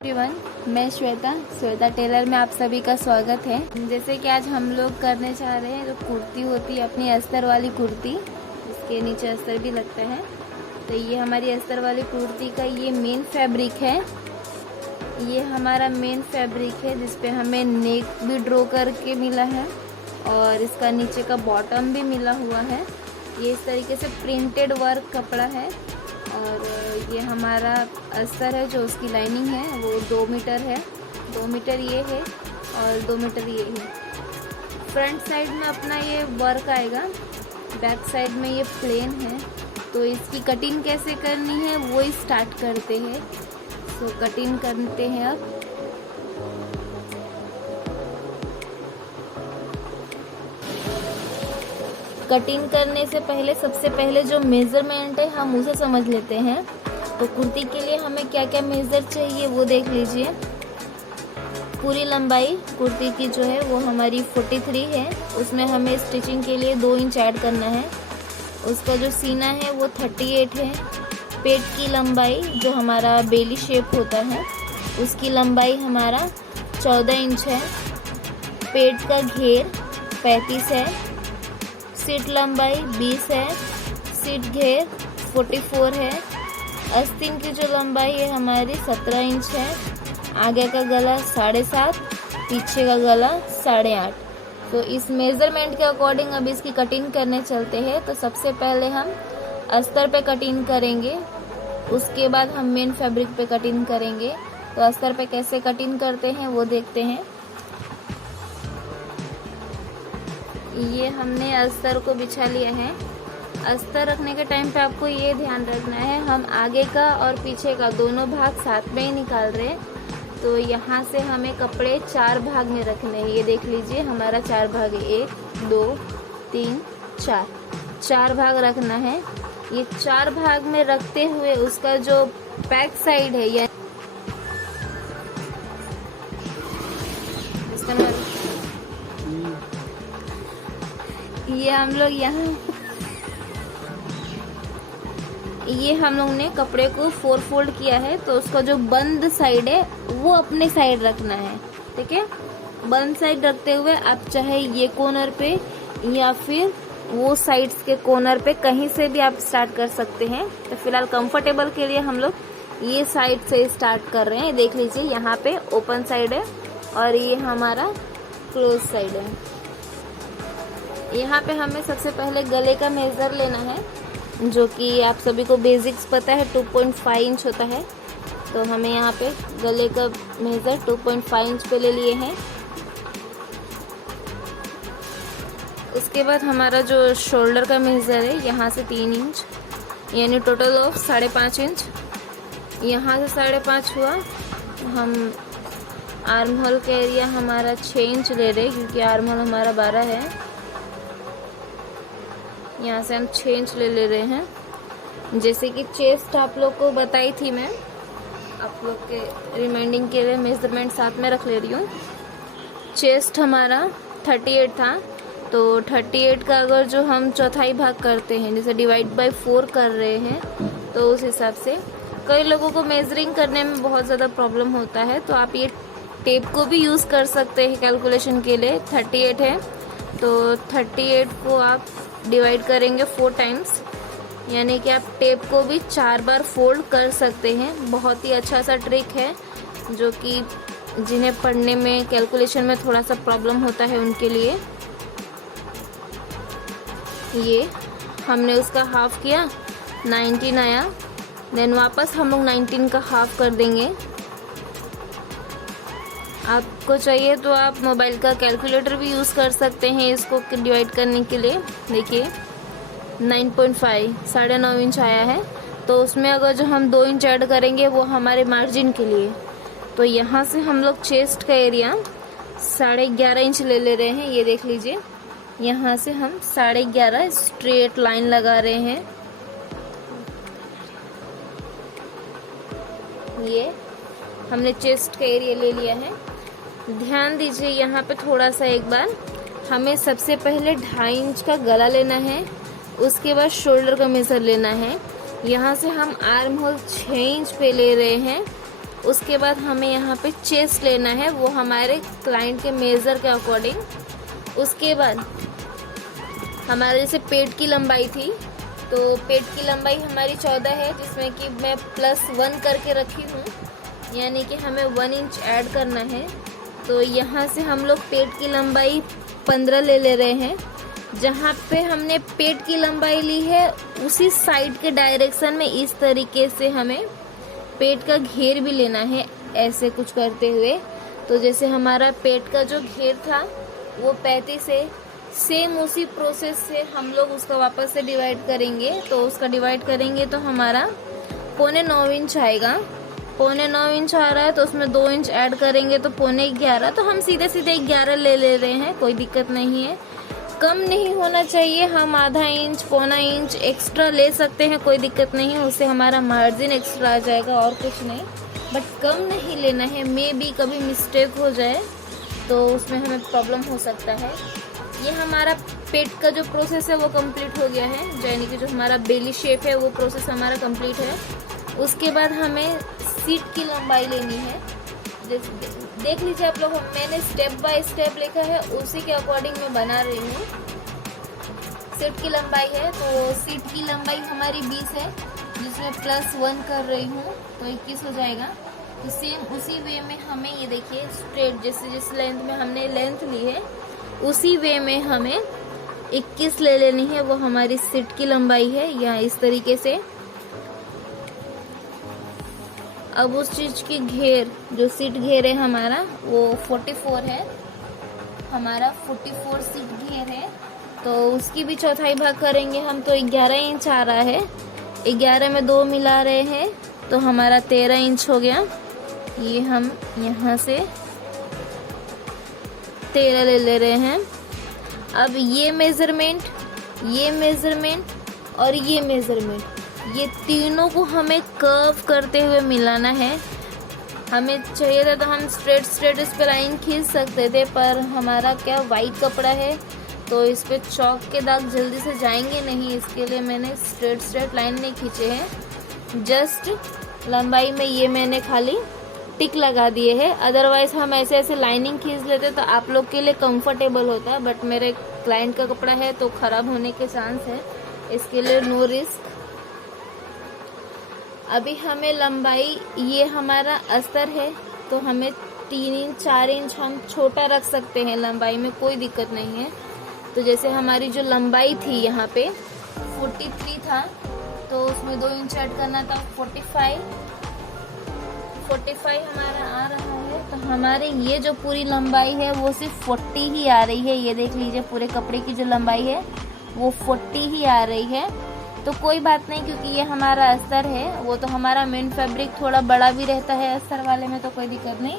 Everyone, मैं Shweta Taylor में आप सभी का स्वागत है। जैसे कि आज हम लोग करने चाह रहे हैं जो कुर्ती होती है अपनी अस्तर वाली कुर्ती, इसके नीचे अस्तर भी लगता है। तो ये हमारी अस्तर वाली कुर्ती का ये मेन फैब्रिक है। ये हमारा मेन फैब्रिक है जिसपे हमें नेक भी ड्रॉ करके मिला है और इसका नीचे का बॉटम भी मिला हुआ है। ये इस तरीके से प्रिंटेड वर्क कपड़ा है और ये हमारा अस्तर है जो उसकी लाइनिंग है वो 2 मीटर है। 2 मीटर ये है और 2 मीटर ये है। फ्रंट साइड में अपना ये वर्क आएगा, बैक साइड में ये प्लेन है। तो इसकी कटिंग कैसे करनी है वो ही स्टार्ट करते हैं। तो कटिंग करते हैं अब। कटिंग करने से पहले सबसे पहले जो मेज़रमेंट है हम उसे समझ लेते हैं। तो कुर्ती के लिए हमें क्या क्या मेज़र चाहिए वो देख लीजिए। पूरी लंबाई कुर्ती की जो है वो हमारी 43 है। उसमें हमें स्टिचिंग के लिए 2 इंच ऐड करना है। उसका जो सीना है वो 38 है। पेट की लंबाई जो हमारा बेली शेप होता है उसकी लंबाई हमारा 14 इंच है। पेट का घेर 35 है। सीट लंबाई 20 है। सीट घेर 44 है। आस्तीन की जो लंबाई है हमारी 17 इंच है। आगे का गला 7.5, पीछे का गला 8.5। तो इस मेज़रमेंट के अकॉर्डिंग अब इसकी कटिंग करने चलते हैं। तो सबसे पहले हम अस्तर पे कटिंग करेंगे, उसके बाद हम मेन फैब्रिक पे कटिंग करेंगे। तो अस्तर पे कैसे कटिंग करते हैं वो देखते हैं। ये हमने अस्तर को बिछा लिया है। अस्तर रखने के टाइम पे आपको ये ध्यान रखना है हम आगे का और पीछे का दोनों भाग साथ में ही निकाल रहे हैं। तो यहाँ से हमें कपड़े 4 भाग में रखने हैं। ये देख लीजिए हमारा 4 भाग है, 1 2 3 4, 4 भाग रखना है। ये 4 भाग में रखते हुए उसका जो बैक साइड है या ये हम लोग ने कपड़े को 4 फोल्ड किया है। तो उसका जो बंद साइड है वो अपने साइड रखना है, ठीक है। बंद साइड रखते हुए आप चाहे ये कॉर्नर पे या फिर वो साइड्स के कॉर्नर पे कहीं से भी आप स्टार्ट कर सकते हैं। तो फिलहाल कंफर्टेबल के लिए हम लोग ये साइड से स्टार्ट कर रहे हैं। देख लीजिए यहाँ पे ओपन साइड है और ये हमारा क्लोज साइड है। यहाँ पे हमें सबसे पहले गले का मेज़र लेना है जो कि आप सभी को बेसिक्स पता है 2.5 इंच होता है। तो हमें यहाँ पे गले का मेज़र 2.5 इंच पे ले लिए हैं। उसके बाद हमारा जो शोल्डर का मेज़र है यहाँ से 3 इंच यानी टोटल ऑफ 5.5 इंच। यहाँ से 5.5 हुआ। हम आर्म होल का एरिया हमारा 6 इंच ले रहे क्योंकि आर्म होल हमारा 12 है। यहाँ से हम 6 इंच ले रहे हैं। जैसे कि चेस्ट आप लोग को बताई थी मैं, आप लोग के रिमाइंडिंग के लिए मेजरमेंट साथ में रख ले रही हूँ। चेस्ट हमारा 38 था। तो 38 का अगर जो हम चौथाई भाग करते हैं जैसे डिवाइड बाय 4 कर रहे हैं तो उस हिसाब से कई लोगों को मेजरिंग करने में बहुत ज़्यादा प्रॉब्लम होता है। तो आप ये टेप को भी यूज़ कर सकते हैं कैलकुलेशन के लिए। 38 है तो 38 को आप डिवाइड करेंगे 4 टाइम्स यानी कि आप टेप को भी 4 बार फोल्ड कर सकते हैं। बहुत ही अच्छा सा ट्रिक है जो कि जिन्हें पढ़ने में कैलकुलेशन में थोड़ा सा प्रॉब्लम होता है उनके लिए। ये हमने उसका हाफ किया, 19 आया। देन वापस हम लोग 19 का हाफ कर देंगे। आपको चाहिए तो आप मोबाइल का कैलकुलेटर भी यूज़ कर सकते हैं इसको डिवाइड करने के लिए। देखिए 9.5 9.5 इंच आया है। तो उसमें अगर जो हम 2 इंच ऐड करेंगे वो हमारे मार्जिन के लिए। तो यहाँ से हम लोग चेस्ट का एरिया 11.5 इंच ले रहे हैं। ये देख लीजिए यहाँ से हम 11.5 स्ट्रेट लाइन लगा रहे हैं। ये हमने चेस्ट का एरिया ले लिया है। ध्यान दीजिए यहाँ पे थोड़ा सा एक बार हमें सबसे पहले 2.5 इंच का गला लेना है, उसके बाद शोल्डर का मेज़र लेना है। यहाँ से हम आर्म होल 6 इंच पे ले रहे हैं उसके बाद हमें यहाँ पे चेस्ट लेना है, वो हमारे क्लाइंट के मेजर के अकॉर्डिंग। उसके बाद हमारे जैसे पेट की लंबाई थी, तो पेट की लंबाई हमारी 14 है, जिसमें कि मैं +1 करके रखी हूँ, यानी कि हमें 1 इंच ऐड करना है। तो यहाँ से हम लोग पेट की लंबाई 15 ले रहे हैं। जहाँ पे हमने पेट की लंबाई ली है उसी साइड के डायरेक्शन में इस तरीके से हमें पेट का घेर भी लेना है, ऐसे कुछ करते हुए। तो जैसे हमारा पेट का जो घेर था वो 35 है, सेम उसी प्रोसेस से हम लोग उसका वापस से डिवाइड करेंगे। तो उसका डिवाइड करेंगे तो हमारा 9.25 इंच आएगा। 9.25 इंच आ रहा है तो उसमें 2 इंच ऐड करेंगे तो 11.25। तो हम सीधे सीधे 11 ले रहे हैं, कोई दिक्कत नहीं है। कम नहीं होना चाहिए, हम आधा इंच 1.25 इंच एक्स्ट्रा ले सकते हैं, कोई दिक्कत नहीं है, उससे हमारा मार्जिन एक्स्ट्रा आ जाएगा और कुछ नहीं। बट कम नहीं लेना है, मे बी कभी मिस्टेक हो जाए तो उसमें हमें प्रॉब्लम हो सकता है। ये हमारा पेट का जो प्रोसेस है वो कंप्लीट हो गया है, यानी कि जो हमारा बेली शेप है वो प्रोसेस हमारा कंप्लीट है। उसके बाद हमें सीट की लंबाई लेनी है। देख लीजिए आप लोग, मैंने स्टेप बाय स्टेप लिखा है, उसी के अकॉर्डिंग मैं बना रही हूँ। सीट की लंबाई है, तो सीट की लंबाई हमारी 20 है, जिसमें +1 कर रही हूँ तो 21 हो जाएगा। तो सेम उसी वे में हमें ये देखिए स्ट्रेट, जैसे जिस लेंथ में हमने लेंथ ली है उसी वे में हमें 21 ले लेनी है, वो हमारी सीट की लंबाई है, या इस तरीके से। अब उस चीज की घेर, जो सीट घेर है हमारा वो 44 है, हमारा 44 सीट घेर है, तो उसकी भी चौथाई भाग करेंगे हम, तो 11 इंच आ रहा है। 11 में 2 मिला रहे हैं तो हमारा 13 इंच हो गया। ये हम यहाँ से 13 ले रहे हैं। अब ये मेजरमेंट और ये मेजरमेंट, ये तीनों को हमें कर्व करते हुए मिलाना है। हमें चाहिए था तो हम स्ट्रेट इस पे लाइन खींच सकते थे, पर हमारा क्या वाइट कपड़ा है तो इस पे चौक के दाग जल्दी से जाएंगे नहीं, इसके लिए मैंने स्ट्रेट लाइन नहीं खींचे हैं। जस्ट लंबाई में ये मैंने खाली टिक लगा दिए हैं, अदरवाइज हम ऐसे लाइनिंग खींच लेते तो आप लोग के लिए कंफर्टेबल होता, बट मेरे क्लाइंट का कपड़ा है तो खराब होने के चांस है, इसके लिए नो रिस्क। अभी हमें लंबाई, ये हमारा अस्तर है तो हमें 3 इंच 4 इंच हम छोटा रख सकते हैं लंबाई में, कोई दिक्कत नहीं है। तो जैसे हमारी जो लंबाई थी यहाँ पे 43 था, तो उसमें 2 इंच ऐड करना था, 45 हमारा आ रहा है। तो हमारे ये जो पूरी लंबाई है वो सिर्फ 40 ही आ रही है। ये देख लीजिए, पूरे कपड़े की जो लंबाई है वो 40 ही आ रही है। तो कोई बात नहीं, क्योंकि ये हमारा अस्तर है, वो तो हमारा मेन फैब्रिक थोड़ा बड़ा भी रहता है अस्तर वाले में, तो कोई दिक्कत नहीं।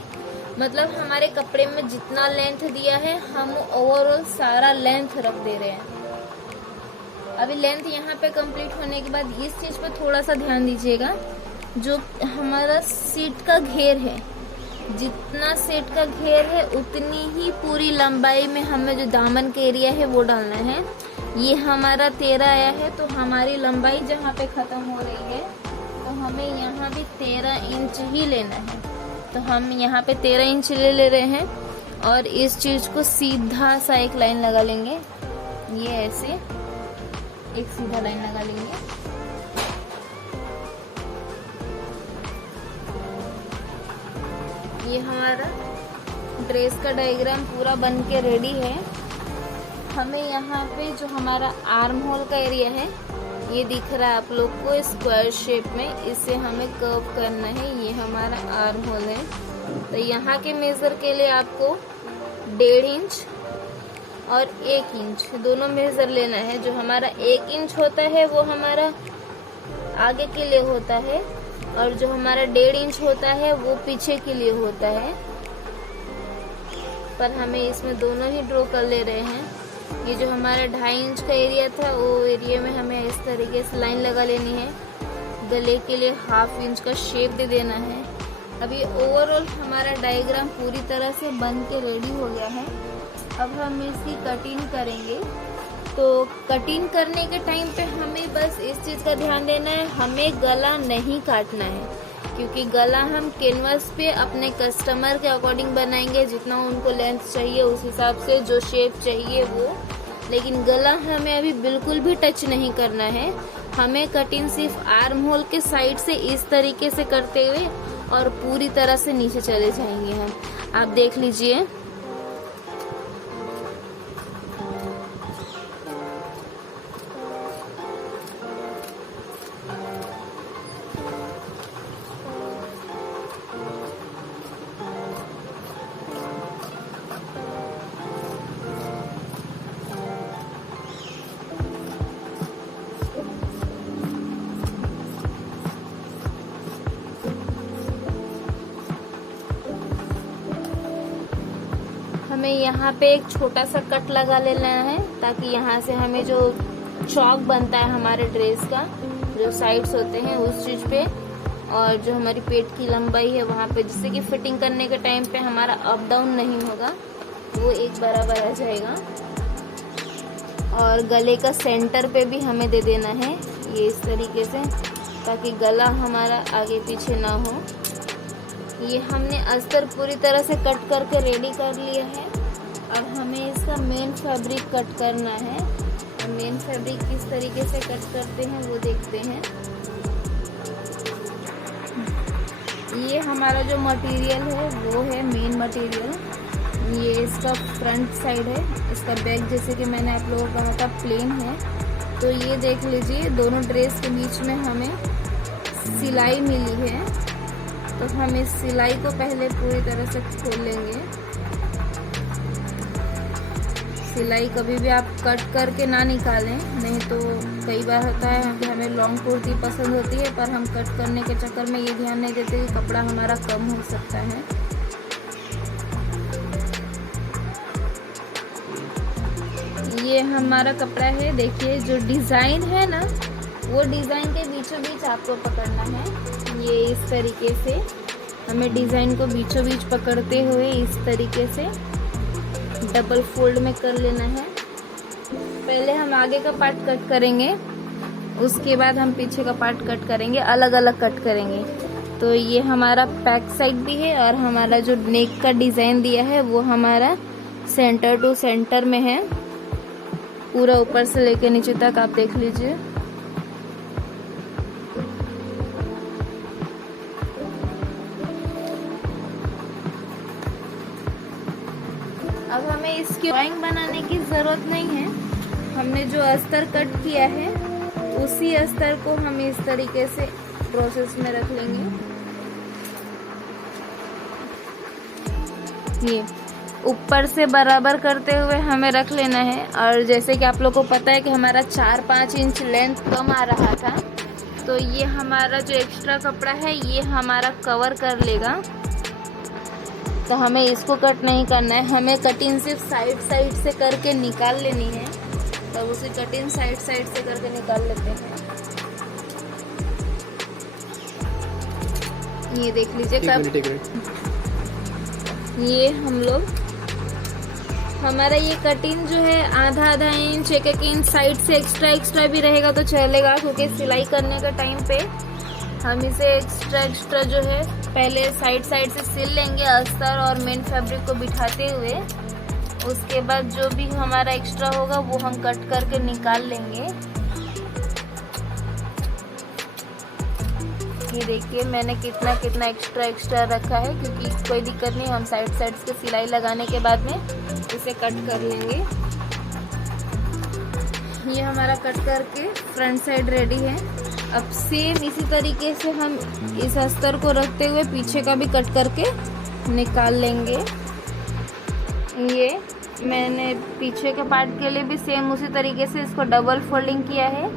मतलब हमारे कपड़े में जितना लेंथ दिया है हम ओवरऑल सारा लेंथ रख दे रहे हैं। अभी लेंथ यहाँ पे कंप्लीट होने के बाद इस चीज पे थोड़ा सा ध्यान दीजिएगा, जो हमारा सीट का घेर है, जितना सीट का घेर है उतनी ही पूरी लंबाई में हमें जो दामन का एरिया है वो डालना है। ये हमारा 13 आया है, तो हमारी लंबाई जहाँ पे ख़त्म हो रही है तो हमें यहाँ भी 13 इंच ही लेना है। तो हम यहाँ पे 13 इंच ले रहे हैं और इस चीज़ को सीधा सा एक लाइन लगा लेंगे, ये ऐसे एक सीधा लाइन लगा लेंगे। ये हमारा ड्रेस का डायग्राम पूरा बन के रेडी है। हमें यहाँ पे जो हमारा आर्म होल का एरिया है ये दिख रहा है आप लोग को स्क्वायर शेप में, इसे हमें कर्व करना है। ये हमारा आर्म होल है, तो यहाँ के मेज़र के लिए आपको 1.5 इंच और 1 इंच दोनों मेज़र लेना है। जो हमारा 1 इंच होता है वो हमारा आगे के लिए होता है, और जो हमारा 1.5 इंच होता है वो पीछे के लिए होता है, पर हमें इसमें दोनों ही ड्रॉ कर ले रहे हैं। ये जो हमारा 2.5 इंच का एरिया था वो एरिया में हमें इस तरीके से लाइन लगा लेनी है। गले के लिए 1/2 इंच का शेप दे देना है। अभी ओवरऑल हमारा डायग्राम पूरी तरह से बन के रेडी हो गया है। अब हम इसकी कटिंग करेंगे। तो कटिंग करने के टाइम पे हमें बस इस चीज़ का ध्यान देना है, हमें गला नहीं काटना है, क्योंकि गला हम कैनवस पे अपने कस्टमर के अकॉर्डिंग बनाएंगे, जितना उनको लेंथ चाहिए उस हिसाब से, जो शेप चाहिए वो। लेकिन गला हमें अभी बिल्कुल भी टच नहीं करना है। हमें कटिंग सिर्फ आर्म होल के साइड से इस तरीके से करते हुए और पूरी तरह से नीचे चले जाएंगे हम। आप देख लीजिए। हमें यहाँ पे एक छोटा सा कट लगा लेना है, ताकि यहाँ से हमें जो चौक बनता है हमारे ड्रेस का, जो साइड्स होते हैं उस चीज पे, और जो हमारी पेट की लंबाई है वहाँ पे, जिससे कि फिटिंग करने के टाइम पे हमारा अप डाउन नहीं होगा, वो एक बराबर आ जाएगा। और गले का सेंटर पे भी हमें दे देना है ये इस तरीके से, ताकि गला हमारा आगे पीछे ना हो। ये हमने अस्तर पूरी तरह से कट करके रेडी कर लिया है। अब हमें इसका मेन फैब्रिक कट करना है। और मेन फैब्रिक किस तरीके से कट करते हैं वो देखते हैं। ये हमारा जो मटेरियल है वो है मेन मटेरियल। ये इसका फ्रंट साइड है, इसका बैक जैसे कि मैंने आप लोगों को कहा था प्लेन है। तो ये देख लीजिए, दोनों ड्रेस के बीच में हमें सिलाई मिली है। तो हम इस सिलाई को पहले पूरी तरह से खोल लेंगे। सिलाई कभी भी आप कट करके ना निकालें, नहीं तो कई बार होता है कि हमें लॉन्ग कुर्ती पसंद होती है पर हम कट करने के चक्कर में ये ध्यान नहीं देते कि कपड़ा हमारा कम हो सकता है। ये हमारा कपड़ा है, देखिए जो डिज़ाइन है ना, वो डिज़ाइन के बीचों बीच आपको पकड़ना है। ये इस तरीके से हमें डिज़ाइन को बीचों बीच पकड़ते हुए इस तरीके से डबल फोल्ड में कर लेना है। पहले हम आगे का पार्ट कट करेंगे, उसके बाद हम पीछे का पार्ट कट करेंगे, अलग अलग कट करेंगे। तो ये हमारा बैक साइड भी है और हमारा जो नेक का डिज़ाइन दिया है वो हमारा सेंटर टू सेंटर में है, पूरा ऊपर से लेकर नीचे तक आप देख लीजिए। अब हमें इसकी ड्राइंग बनाने की जरूरत नहीं है। हमने जो अस्तर कट किया है उसी अस्तर को हम इस तरीके से प्रोसेस में रख लेंगे। ये ऊपर से बराबर करते हुए हमें रख लेना है। और जैसे कि आप लोग को पता है कि हमारा 4-5 इंच लेंथ कम आ रहा था, तो ये हमारा जो एक्स्ट्रा कपड़ा है ये हमारा कवर कर लेगा। तो हमें इसको कट नहीं करना है, हमें कटिंग सिर्फ साइड साइड से करके निकाल लेनी है। तब उसे कटिंग साइड साइड से करके निकाल लेते हैं। ये देख लीजिए ये हम लोग हमारा ये कटिंग जो है आधा इंच 1 इंच साइड से एक्स्ट्रा भी रहेगा तो चलेगा, क्योंकि सिलाई करने का टाइम पे हम इसे एक्स्ट्रा जो है पहले साइड से सिल लेंगे अस्तर और मेन फैब्रिक को बिठाते हुए। उसके बाद जो भी हमारा एक्स्ट्रा होगा वो हम कट करके निकाल लेंगे। ये देखिए मैंने कितना एक्स्ट्रा रखा है, क्योंकि कोई दिक्कत नहीं, हम साइड से सिलाई लगाने के बाद में इसे कट कर लेंगे। ये हमारा कट करके फ्रंट साइड रेडी है। अब सेम इसी तरीके से हम इस अस्तर को रखते हुए पीछे का भी कट करके निकाल लेंगे। ये मैंने पीछे के पार्ट के लिए भी सेम उसी तरीके से इसको डबल फोल्डिंग किया है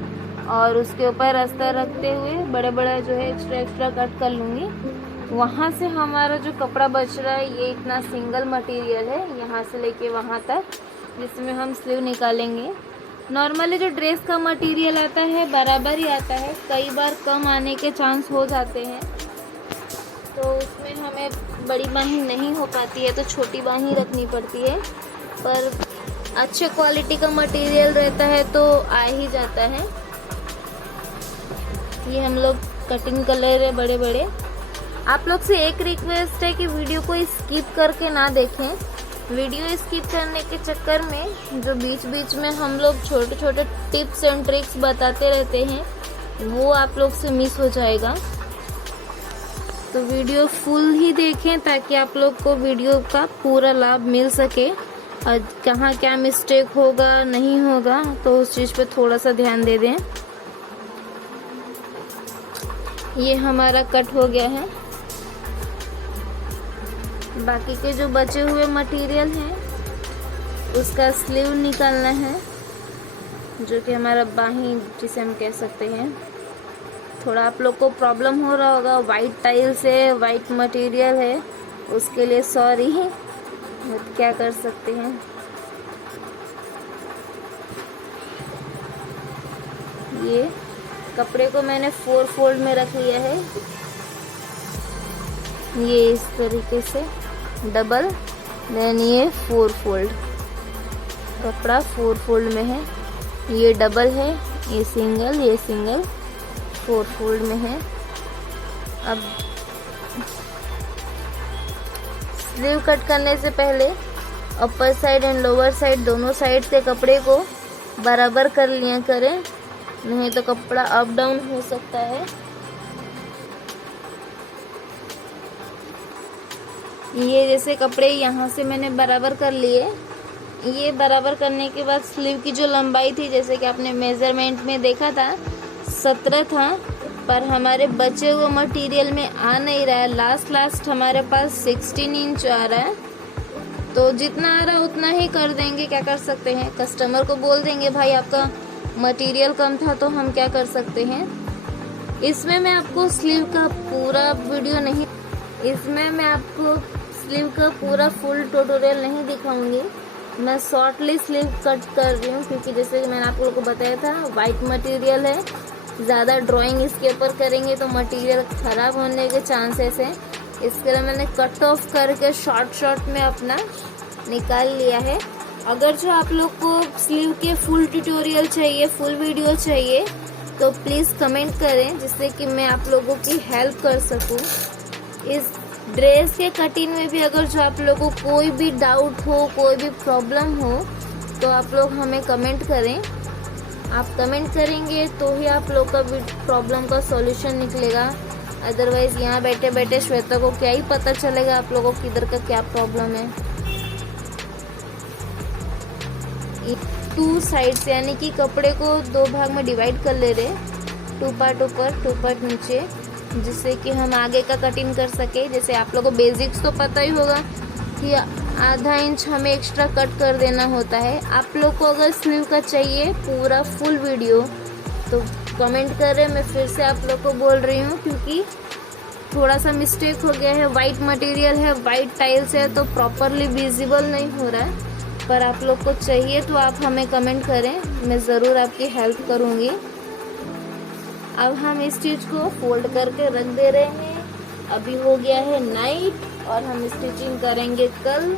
और उसके ऊपर अस्तर रखते हुए बड़ा जो है एक्स्ट्रा कट कर लूँगी। वहाँ से हमारा जो कपड़ा बच रहा है ये इतना सिंगल मटेरियल है, यहाँ से लेके वहाँ तक, जिसमें हम स्लीव निकालेंगे। नॉर्मली जो ड्रेस का मटेरियल आता है बराबर ही आता है, कई बार कम आने के चांस हो जाते हैं, तो उसमें हमें बड़ी बाही नहीं हो पाती है तो छोटी बाही रखनी पड़ती है। पर अच्छे क्वालिटी का मटेरियल रहता है तो आ ही जाता है। ये हम लोग कटिंग कर ले रहे बड़े आप लोग से एक रिक्वेस्ट है कि वीडियो को स्किप करके ना देखें। वीडियो स्किप करने के चक्कर में जो बीच बीच में हम लोग छोटे छोटे टिप्स एंड ट्रिक्स बताते रहते हैं वो आप लोग से मिस हो जाएगा। तो वीडियो फुल ही देखें ताकि आप लोग को वीडियो का पूरा लाभ मिल सके और कहाँ क्या मिस्टेक होगा नहीं होगा तो उस चीज़ पे थोड़ा सा ध्यान दे दें। ये हमारा कट हो गया है। बाकी के जो बचे हुए मटेरियल हैं उसका स्लीव निकालना है, जो कि हमारा बाहीं जिसे हम कह सकते हैं। थोड़ा आप लोग को प्रॉब्लम हो रहा होगा, वाइट टाइल्स है, वाइट मटेरियल है, उसके लिए सॉरी, क्या कर सकते हैं। ये कपड़े को मैंने 4 फोल्ड में रख लिया है, ये इस तरीके से डबल, देन ये 4 फोल्ड, कपड़ा 4 फोल्ड में है, ये डबल है, ये सिंगल 4 फोल्ड में है। अब स्लीव कट करने से पहले upper side and lower side दोनों साइड से कपड़े को बराबर कर लिया करें, नहीं तो कपड़ा अप डाउन हो सकता है। ये जैसे कपड़े यहाँ से मैंने बराबर कर लिए। ये बराबर करने के बाद स्लीव की जो लंबाई थी, जैसे कि आपने मेजरमेंट में देखा था 17 था, पर हमारे बचे हुए मटेरियल में आ नहीं रहा है। लास्ट हमारे पास 16 इंच आ रहा है, तो जितना आ रहा है उतना ही कर देंगे। क्या कर सकते हैं, कस्टमर को बोल देंगे भाई आपका मटेरियल कम था, तो हम क्या कर सकते हैं। इसमें मैं आपको स्लीव का पूरा वीडियो नहीं, इसमें मैं आपको स्लीव का पूरा फुल ट्यूटोरियल नहीं दिखाऊंगी। मैं शॉर्टली स्लीव कट कर रही हूँ, क्योंकि जैसे कि मैंने आप लोगों को बताया था वाइट मटेरियल है, ज़्यादा ड्राइंग इसके ऊपर करेंगे तो मटेरियल ख़राब होने के चांसेस हैं। इसके लिए मैंने कट ऑफ करके शॉर्ट में अपना निकाल लिया है। अगर जो आप लोग को स्लीव के फुल ट्यूटोरियल चाहिए, फुल वीडियो चाहिए, तो प्लीज़ कमेंट करें, जिससे कि मैं आप लोगों की हेल्प कर सकूं। इस ड्रेस के कटिंग में भी अगर जो आप लोगों को कोई भी डाउट हो, कोई भी प्रॉब्लम हो, तो आप लोग हमें कमेंट करें। आप कमेंट करेंगे तो ही आप लोग का प्रॉब्लम का सॉल्यूशन निकलेगा। अदरवाइज यहाँ बैठे बैठे श्वेता को क्या ही पता चलेगा आप लोगों को किधर का क्या प्रॉब्लम है। 2 साइड्स यानी कि कपड़े को 2 भाग में डिवाइड कर ले रहे, 2 पार्ट ऊपर 2 पार्ट नीचे, जिससे कि हम आगे का कटिंग कर सके। जैसे आप लोगों को बेसिक्स तो पता ही होगा कि आधा इंच हमें एक्स्ट्रा कट कर देना होता है। आप लोग को अगर स्लीव का चाहिए पूरा फुल वीडियो तो कमेंट करें। मैं फिर से आप लोग को बोल रही हूँ, क्योंकि थोड़ा सा मिस्टेक हो गया है। वाइट मटेरियल है, वाइट टाइल्स है, तो प्रॉपरली विजिबल नहीं हो रहा है। पर आप लोग को चाहिए तो आप हमें कमेंट करें, मैं ज़रूर आपकी हेल्प करूँगी। अब हम इस चीज़ को फोल्ड करके रख दे रहे हैं। अभी हो गया है नाइट और हम स्टिचिंग करेंगे कल।